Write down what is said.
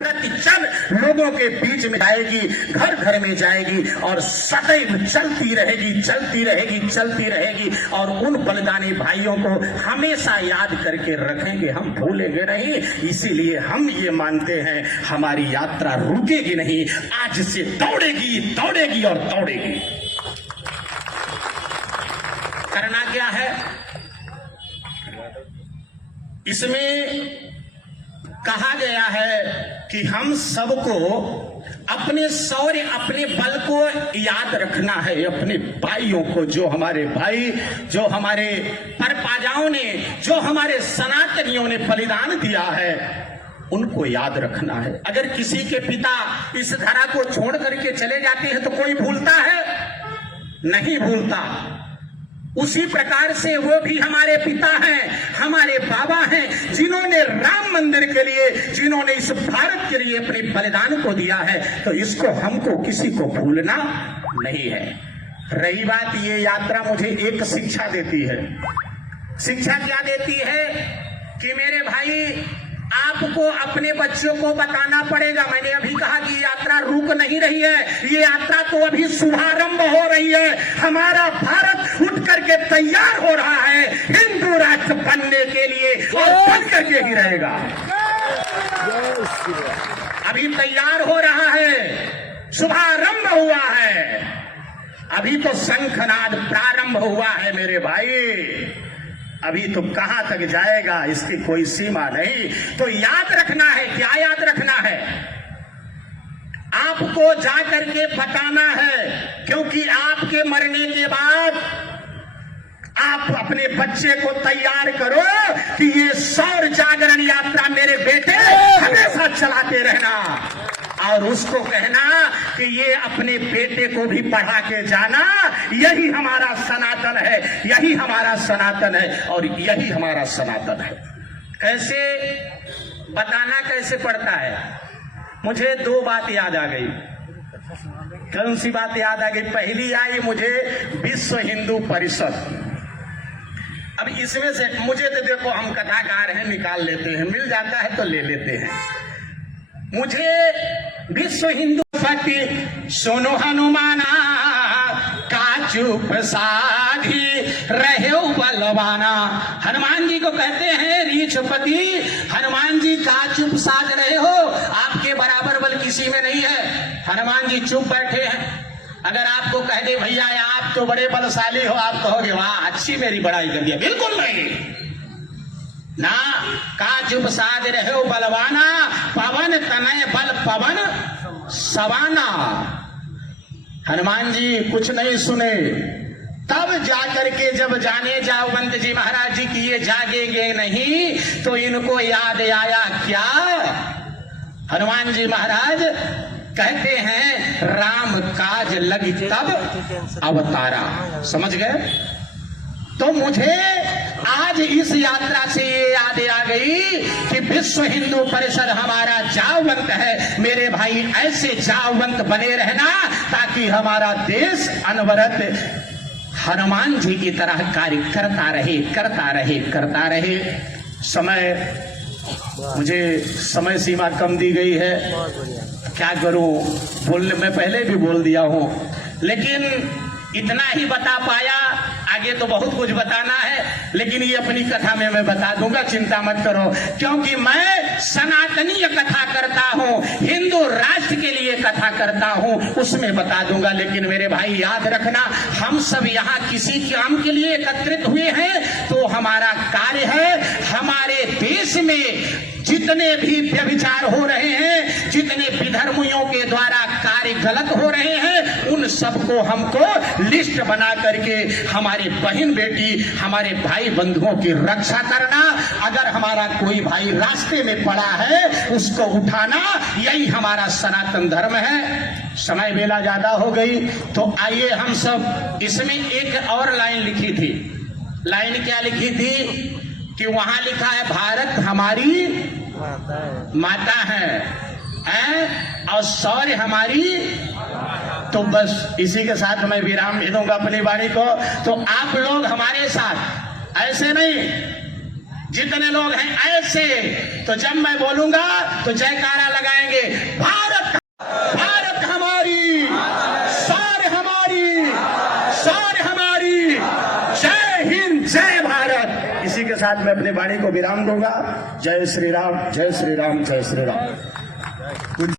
प्रति क्षण लोगों के बीच में जाएगी, घर घर में जाएगी और सदैव चलती रहेगी, चलती रहेगी, चलती रहेगी। और उन बलिदानी भाइयों को हमेशा याद करके रखेंगे, हम भूलेंगे नहीं। इसीलिए हम ये मानते हैं हमारी यात्रा रुकेगी नहीं, आज से दौड़ेगी, दौड़ेगी और दौड़ेगी। करना क्या है इसमें कहा गया है कि हम सबको अपने शौर्य, अपने बल को याद रखना है। अपने भाइयों को, जो हमारे भाई, जो हमारे परपाजाओं ने, जो हमारे सनातनियों ने बलिदान दिया है, उनको याद रखना है। अगर किसी के पिता इस धरा को छोड़ करके चले जाते हैं तो कोई भूलता है? नहीं भूलता। उसी प्रकार से वो भी हमारे पिता हैं, हमारे बाबा हैं, जिन्होंने राम मंदिर के लिए, जिन्होंने इस भारत के लिए अपने बलिदान को दिया है। तो इसको हमको किसी को भूलना नहीं है। रही बात, ये यात्रा मुझे एक शिक्षा देती है। शिक्षा क्या देती है कि मेरे भाई, आपको अपने बच्चों को बताना पड़ेगा। मैंने अभी कहा कि यात्रा रुक नहीं रही है, ये यात्रा तो अभी शुभारंभ हो रही है। हमारा भारत उठ करके तैयार हो रहा है हिंदू राष्ट्र बनने के लिए, और बन करके ही रहेगा। अभी तैयार हो रहा है, शुभारंभ हुआ है, अभी तो शंखनाद प्रारंभ हुआ है मेरे भाई। अभी तो कहां तक जाएगा इसकी कोई सीमा नहीं। तो याद रखना है, क्या याद रखना है? आपको जाकर के बताना है, क्योंकि आपके मरने के बाद आप अपने बच्चे को तैयार करो कि ये सौर जागरण यात्रा मेरे बेटे हमेशा चलाते रहना, और उसको कहना कि ये अपने बेटे को भी पढ़ा के जाना। यही हमारा सनातन है, यही हमारा सनातन है, और यही हमारा सनातन है। कैसे बताना, कैसे पड़ता है? मुझे दो बात याद आ गई। कौन सी बात याद आ गई? पहली आई मुझे विश्व हिंदू परिषद। अब इसमें से मुझे तो देखो, हम कथाकार हैं, निकाल लेते हैं, मिल जाता है तो ले लेते हैं। मुझे विश्व हिंदू पति सोनो हनुमाना का चुप साधी रहे बलवाना। हनुमान जी को कहते हैं रीछपति, हनुमान जी का चुप साध रहे हो, आपके बराबर बल किसी में नहीं है। हनुमान जी चुप बैठे हैं। अगर आपको कह दे भैया आप तो बड़े बलशाली हो, आप कहोगे वाह अच्छी मेरी बड़ाई कर दिया? बिल्कुल नहीं ना। का चुप साध रहे हो बलवाना, पवन तनय बल पवन सवाना। हनुमान जी कुछ नहीं सुने। तब जाकर के जब जाने जावंत जी महाराज जी की ये जागेंगे नहीं तो इनको याद आया क्या? हनुमान जी महाराज कहते हैं राम काज लगी तब अवतारा। समझ गए? तो मुझे आज इस यात्रा से ये याद आ गई कि विश्व हिंदू परिषद हमारा जावंत है। मेरे भाई ऐसे जावंत बने रहना ताकि हमारा देश अनवरत हनुमान जी की तरह कार्य करता रहे, करता रहे, करता रहे। मुझे समय सीमा कम दी गई है, क्या करूं? बोलने में पहले भी बोल दिया हूं, लेकिन इतना ही बता पाया। आगे तो बहुत कुछ बताना है, लेकिन ये अपनी कथा में मैं बता दूंगा, चिंता मत करो। क्योंकि मैं सनातनीय कथा करता हूँ, हिंदू राष्ट्र के लिए कथा करता हूँ, उसमें बता दूंगा। लेकिन मेरे भाई याद रखना, हम सब यहाँ किसी काम के लिए एकत्रित हुए हैं। तो हमारा कार्य है, हमारे देश में जितने भी व्यभिचार हो रहे हैं, जितने विधर्मियों के द्वारा कार्य गलत हो रहे हैं, उन सबको हमको लिस्ट बना करके हमारे बहन बेटी, हमारे भाई बंधुओं की रक्षा करना। अगर हमारा कोई भाई रास्ते में पड़ा है उसको उठाना, यही हमारा सनातन धर्म है। समय बेला ज्यादा हो गई तो आइए हम सब, इसमें एक और लाइन लिखी थी। लाइन क्या लिखी थी कि वहां लिखा है भारत हमारी माता है और शौर्य हमारी। तो बस इसी के साथ मैं विराम दूंगा अपनी वाणी को। तो आप लोग हमारे साथ ऐसे नहीं, जितने लोग हैं ऐसे, तो जब मैं बोलूंगा तो जयकारा लगाएंगे। भारत भारत हमारी, शान हमारी, शान हमारी, जय हिंद, जय भारत। इसी के साथ मैं अपनी वाणी को विराम दूंगा। जय श्री राम, जय श्री राम, जय श्री राम।